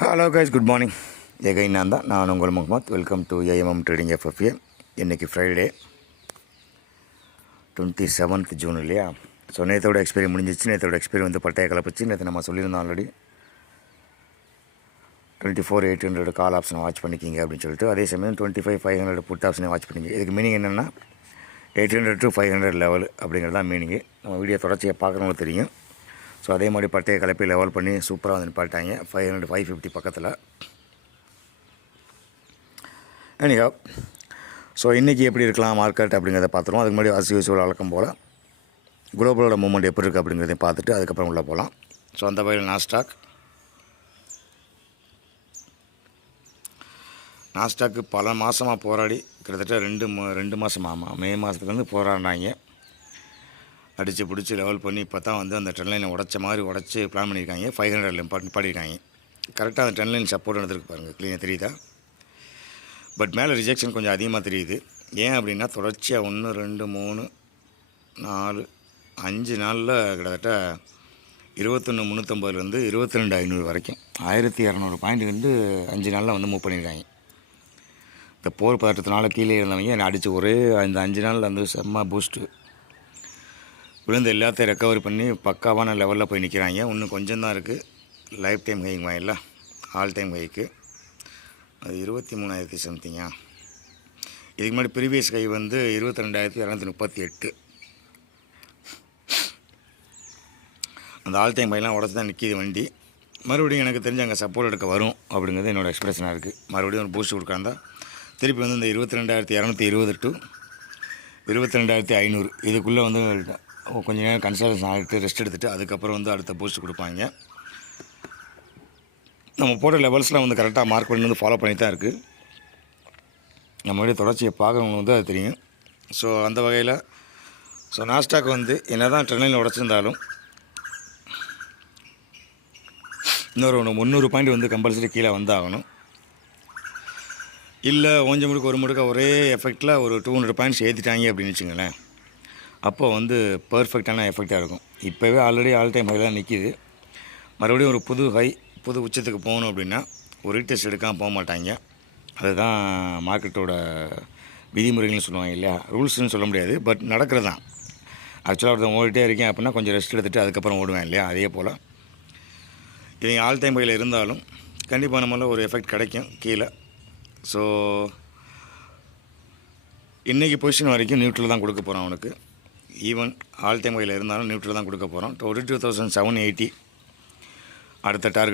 Hello guys good morning எகை நான் தான். நான் உங்கள் Mohammed. Welcome to AMM trading FFA இன்றைக்கி ஃப்ரைடே டுவெண்ட்டி செவன்த் ஜூன் இல்லையா? ஸோ நேற்றோட எக்ஸ்பீரியன் முடிஞ்சிச்சு நேற்றோட எக்ஸ்பீரியன் வந்து பட்டைய கலப்பிச்சு. நேற்று நம்ம சொல்லியிருந்தோம் already twenty four eight hundred call ஆப்ஷனை வாட்ச் பண்ணிக்கிங்க அப்படின்னு சொல்லிட்டு. அதே சமயம் twenty five five hundred put ஆப்ஷனை வாட்ச் பண்ணிங்க. இதுக்கு மீனிங் என்னென்னா eight hundred to five hundred level அப்படிங்கிறது தான் மீனிங்கு நம்ம வீடியோ தொடர்ச்சியாக பார்க்குறவங்களுக்கு தெரியும். ஸோ அதே மாதிரி பட்டையை கலப்பி லெவல் பண்ணி சூப்பராக வந்து நிப்பாட்டாங்க ஃபைவ் ஹண்ட்ரட் ஃபைவ் ஃபிஃப்டி பக்கத்தில். எனிகா ஸோ இன்றைக்கி எப்படி இருக்கலாம் மார்க்கெட் அப்படிங்கிறத பார்த்துருவோம். அதுக்கு முன்னாடி அசி யூஸ்வல் வழக்கம் போல் குளோபலோட மூமெண்ட் எப்படி இருக்குது அப்படிங்கிறதையும் பார்த்துட்டு அதுக்கப்புறம் உள்ளே போகலாம். ஸோ அந்த வகையில் நாஸ்டாக் நாஸ்டாக்கு பல மாதமாக போராடி கிட்டத்தட்ட ரெண்டு மா- ரெண்டு மாதம் ஆமாம் மே மாதத்துலேருந்து போராடினாங்க. அடித்து பிடிச்சி லெவல் பண்ணி இப்போ தான் வந்து அந்த ட்ரெண்ட் லைனை உடச்ச மாதிரி உடச்சி பிளான் பண்ணியிருக்காங்க ஃபைவ் ஹண்ட்ரட்ல பாடியிருக்காங்க கரெக்டாக அந்த ட்ரெண்ட் லைன் சப்போர்ட் நடந்திருக்கு பாருங்கள் க்ளீனாக தெரியுதா? பட் மேலே ரிஜெக்ஷன் கொஞ்சம் அதிகமாக தெரியுது. ஏன் அப்படின்னா தொடர்ச்சியாக ஒன்று ரெண்டு மூணு நாலு அஞ்சு நாளில் கிட்டத்தட்ட இருபத்தொன்று முந்நூற்றம்பதுலேருந்து இருபத்தி ரெண்டு ஐநூறு வரைக்கும். ஆயிரத்தி இரநூறு பாயிண்ட் வந்து அஞ்சு நாளில் வந்து மூவ் பண்ணியிருக்காங்க இந்த போர் பதட்டத்தினால கீழே இருந்தவங்க என்னை அடித்து ஒரே அந்த அஞ்சு நாளில் வந்து செம்ம பூஸ்ட்டு விழுந்து எல்லாத்தையும் ரெக்கவரி பண்ணி பக்காவான லெவலில் போய் நிற்கிறாங்க இன்னும் கொஞ்சம் தான் இருக்குது லைஃப் டைம் ஹைங் வாங்கல ஆல் டைம் ஹைக்கு அது இருபத்தி மூணாயிரத்தி சம்திங்கா இதுக்கு முன்னாடி ப்ரீவியஸ் கை வந்து இருபத்தி ரெண்டாயிரத்தி இரநூத்தி முப்பத்தி எட்டு. அந்த ஆல் டைம் ஹைலாம் உடச்சி தான் நிற்கிது வண்டி. மறுபடியும் எனக்கு தெரிஞ்சு அங்கே சப்போர்ட் எடுக்க வரும் அப்படிங்கிறது என்னோடய எக்ஸ்பிரஷனாக இருக்குது மறுபடியும் ஒரு பூஸ்ட் கொடுக்காந்தா திருப்பி வந்து இந்த இருபத்தி ரெண்டாயிரத்தி இரநூத்தி இருபது டு இருபத்தி ரெண்டாயிரத்தி ஐநூறு. இதுக்குள்ளே வந்து கொஞ்சம் நேரம் கன்சல்டேஷன் ஆகிட்டு ரெஸ்ட் எடுத்துகிட்டு அதுக்கப்புறம் வந்து அடுத்த பூஸ்ட் கொடுப்பாங்க. நம்ம போட்ட லெவல்ஸ்லாம் வந்து கரெக்டாக மார்க் பண்ணி வந்து ஃபாலோ பண்ணி தான் இருக்குது நம்மளுடைய தொடர்ச்சியை பார்க்குறவங்க வந்து அது தெரியும். ஸோ அந்த வகையில் ஸோ நாஸ்டாக் வந்து என்ன தான் ட்ரெயினில் உடச்சிருந்தாலும் இன்னொரு ஒன்று முந்நூறு பாயிண்ட் வந்து கம்பல்சரி கீழே வந்தாகணும். இல்லை ஓஞ்ச முடுக்கு ஒரு முடுக்க ஒரே எஃபெக்டில் ஒரு டூ ஹண்ட்ரட் பாயிண்ட்ஸ் ஏற்றிட்டாங்க அப்படின்னு வச்சுங்களேன் அப்போ வந்து பர்ஃபெக்டான எஃபெக்டாக இருக்கும். இப்போவே ஆல்ரெடி ஆல் டைம் ஹை தான் நிற்கிது மறுபடியும் ஒரு புது ஹை புது உச்சத்துக்கு போகணும் அப்படின்னா ஒரு டெஸ்ட் எடுக்காமல் போக மாட்டாங்க. அதுதான் மார்க்கெட்டோட விதிமுறைகள்னு சொல்லுவாங்க இல்லையா? ரூல்ஸ்னு சொல்ல முடியாது பட் நடக்கிறது தான் ஆக்சுவலாக ஒருத்தன் ஓடிட்டே இருக்கேன் அப்படின்னா கொஞ்சம் ரெஸ்ட் எடுத்துகிட்டு அதுக்கப்புறம் ஓடுவேன் இல்லையா? அதே போல். இவங்க ஆல் டைம் வகையில் இருந்தாலும் கண்டிப்பாக நம்மளால் ஒரு எஃபெக்ட் கிடைக்கும் கீழே. ஸோ இன்றைக்கி பொசிஷன் வரைக்கும் நியூட்ரல் தான் கொடுக்க போகிறோம் அவனுக்கு. ஈவன் ஆல் டைம் வகையில் இருந்தாலும் நியூட்ரல் தான் கொடுக்க போகிறோம் twenty two thousand seven eighty அடுத்த டார்கெட்